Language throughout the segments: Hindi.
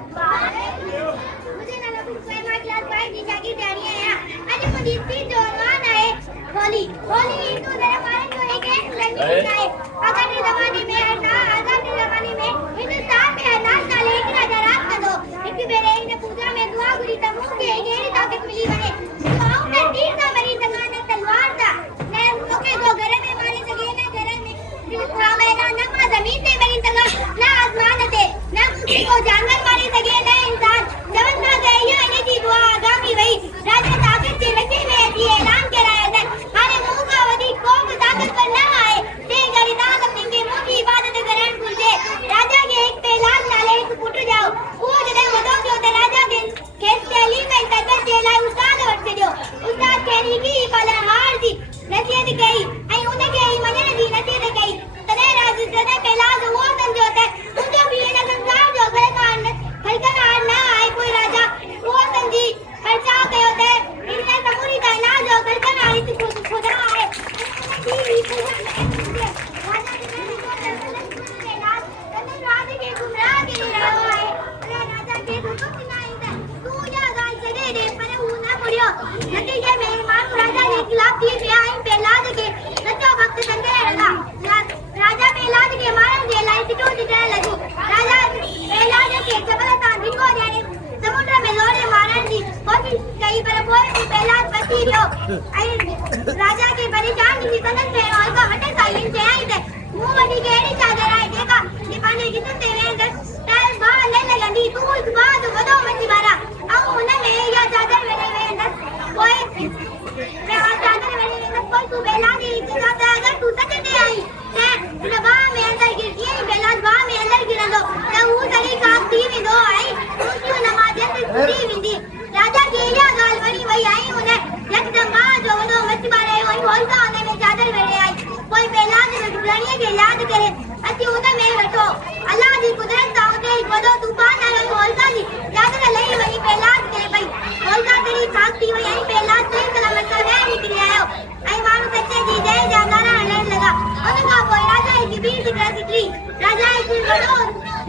मुझे ना लगू कोई मार क्लास 5 की जाके तैयारी है। आज मुझे तीन जवान आए। होली होली तो जरा मारे तो एक रंगीन है। आजादी जमाने में है ना, आजादी जमाने में हिंदुस्तान में है ना, साले एक राजा रात का दो। एक बेरे ने पूजा में दुआ गुरी तमु के गेरी ताकत मिली बने। दुआओं में तीर का मरी जमाना तलवार था। मैं मुके दो घरे में मारे सके ना घरे में। दिखा मैं ना ना जमीन पे मेरी तलवार ना आसमान थे ना किसी को जानवर मारे सके ना इंसान। जब ना गए ये ने की दुआ आगामी वही राजा ताकत से रखे में दिए ऐलान कराया था। हमारे मुंह का वधी कौम ताकत पर ना आए। ते गरीदार अपने के मुंह की इबादत करें भूल दे। राजा के एक पे लाल नाले एक फुट जाओ। वो जने मदो जो ते राजा के खेत चली में तक चला उस्ताद और से जो उस्ताद तेरी की भला हार दी नसीहत गई आई उन्हें गई मने दी नसीहत गई तने राज तने पहला वो समझो ते मुझे भी ना संसार जो करे कान हल्का ना आए कोई राजा वो समझी खर्चा गयो ते इनने समूरी का ना जो करके ना आई थी खुदा आए राजा के राजा के गुमराह के राह आए राजा के हुक्म नहीं दे तू या गाल चले दे पर वो ना मुड़ियो नतीजे में मान राजा ने खिलाफ दिए थे आई पहलाद के सच्चा भक्त संगे रहा राजा पहलाद के मारन दे लाई सिटो दिखे लगू राजा पहलाद के चपलता दिखो जाने समुद्र में लोरे मारन दी और कई पर कोई पहलाद बची रहो आई राजा के परेशान की सनत से और का हटे साइलेंट से आई थे मुंह बड़ी गेड़ी चादर आई देखा दीपाने कितने तेरे अंदर टाइल बाहर ले लगंदी तू इस बात बदो मत मारा अब उन्हें ले या चादर मेरे अंदर कोई मैं चादर मेरे अंदर कोई तू बेला दे इतनी बात अगर तू सच दे आई मैं रबा में अंदर गिर गई बेला बा में अंदर गिरा दो मैं वो तरी काम दी में दो आई तू क्यों नमाज से पूरी विंदी राजा की या गाल बनी वही आई उन्हें एकदम बाहर जो वो मत मारे वही होल का आने में चादर मेरे आई कोई बेला ने दुलानिया के याद करे अच्छी उन्हें मैं बैठो अल्लाह की कुदरत साउदे बदो तूफान आयो होल का जी चादर ले वही बेला के भाई होल का तेरी खाती वही आई बेला से सलामत कर मैं निकल आयो आई मानो सच्चे जी जय जानदारा हलने लगा उनका कोई राजा की बीच की तरह निकली राजा की बड़ो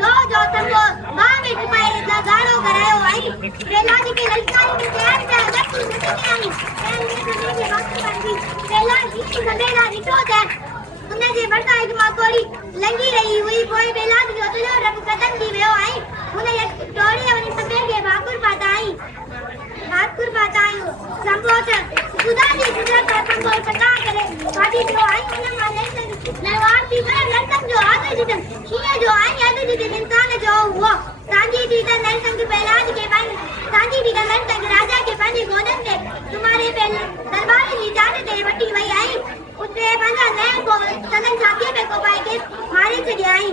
जो सबको मां में छुपाए इतना गाड़ो करायो आई बेला के ललकारी के तैयार कर रख नहीं आई मैं के वक्त पर भी बेला की सवेरा निकलो दे उन्हें जे बरता एक मां कोड़ी लंगी रही हुई कोई बेला जो तो रब कदम दी वे आई उन्हें एक टोड़ी अपनी सफेद के भाकुर पाताई संपोच खुदा की कुदरत पर संपोच पता करे बाकी जो आई उन्हें माने नरवार थी पर लड़कन जो आगे जितन ये जो आई आगे जितन इंसान जो हुआ सांझी दीदा नरसंग पहलाज के पानी सांझी दीदा नरसंग राजा के पानी गोदन से तुम्हारे पहले दरबार की जाने तेरे बट्टी वही आई उसने बंदा नए को सदन छाती पे को पाए के मारे से आई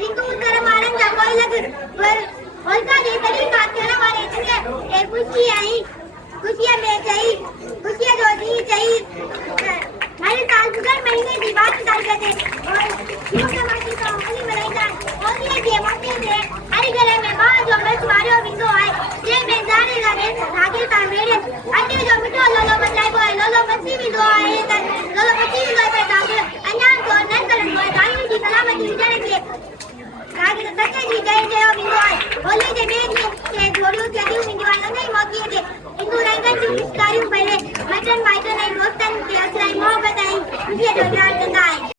रिंकू उधर मारन का कोई लग पर होलका के तरी बात करने वाले इतने एक खुशी आई खुशियां में चाहिए खुशियां जो दी चाहिए हर साल गुजर महीने की बात करते थे और क्यों समाजी का होली मनाई और ये के मौके से हर घर में मां जो बस मारो बिंदु आए ये में जाने लगे धागे का मेरे अन्य जो मिठो लोलो बचाए बोए लोलो मच्छी भी दो आए लोलो मच्छी भी गए पे धागे अन्य को नंतर को गाड़ी की सलामती विचार के कागे सच्चे जी जय जय बिंदु आए होली के बेग के जोड़ियों के दिल बिंदु आए नहीं मौके के इंदु रंगन की पिचकारी पहले मटन वाइटन और रोस्टन के असलाई मोहब्बत आई मुझे जो प्यार करता है